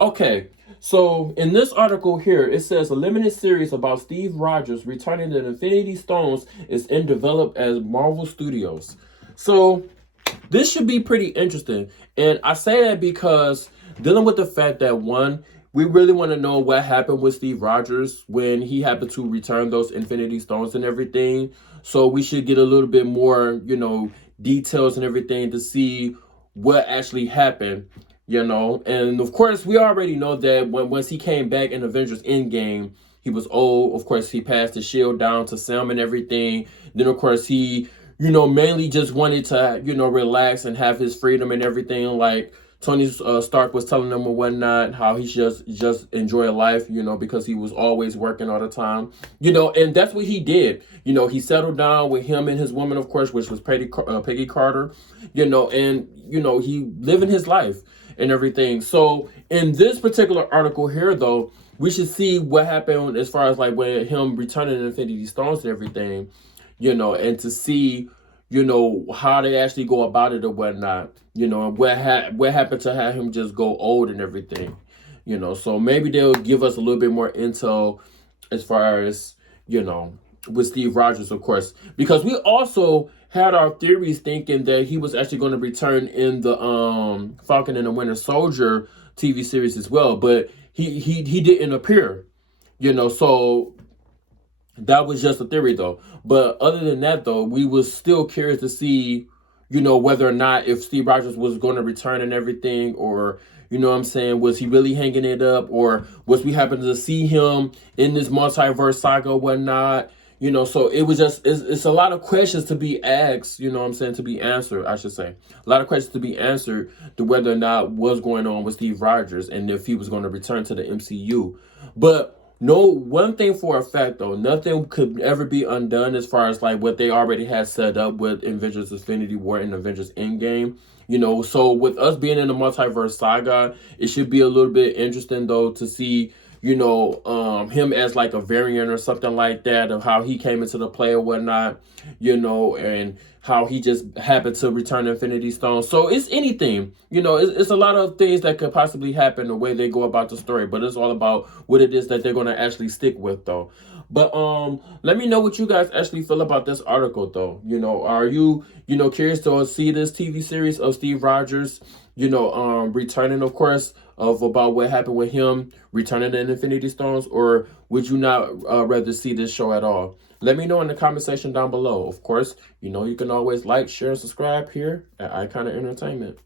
Okay, so in this article here, it says a limited series about Steve Rogers returning the Infinity Stones is in develop as Marvel Studios. So this should be pretty interesting. And I say that because dealing with the fact that one, we really want to know what happened with Steve Rogers when he happened to return those Infinity Stones and everything. So we should get a little bit more, details and everything to see what actually happened. And of course we already know that once he came back in Avengers Endgame, he was old. Of course, he passed the shield down to Sam and everything. Then of course he mainly just wanted to, relax and have his freedom and everything. Like Tony Stark was telling him or whatnot, how he should just enjoy life, because he was always working all the time, and that's what he did. He settled down with him and his woman, of course, which was Peggy Carter, and, he living his life and everything. So in this particular article here, though, we should see what happened as far as like when him returning the Infinity Stones and everything, and to see, how they actually go about it or whatnot, and what happened to have him just go old and everything, So maybe they'll give us a little bit more intel as far as, with Steve Rogers, of course, because we also had our theories thinking that he was actually going to return in the Falcon and the Winter Soldier TV series as well, but he didn't appear, so that was just a theory, though. But other than that, though, we was still curious to see, whether or not if Steve Rogers was going to return and everything, or, what I'm saying, was he really hanging it up, or was we happened to see him in this multiverse saga or whatnot? So it was just, it's a lot of questions to be asked, what I'm saying, to be answered, I should say. A lot of questions to be answered to whether or not what's going on with Steve Rogers and if he was going to return to the MCU. But no, one thing for a fact though, nothing could ever be undone as far as like what they already had set up with Avengers Infinity War and Avengers Endgame. So with us being in the multiverse saga, it should be a little bit interesting though to see, him as like a variant or something like that of how he came into the play or whatnot, and how he just happened to return Infinity Stone. So it's anything, it's a lot of things that could possibly happen the way they go about the story, but it's all about what it is that they're going to actually stick with though. But let me know what you guys actually feel about this article though. Are you, curious to see this TV series of Steve Rogers, returning, of course, of about what happened with him returning the Infinity Stones, or would you not rather see this show at all? Let me know in the comment section down below. Of course, you can always like, share, and subscribe here at Icon of Entertainment.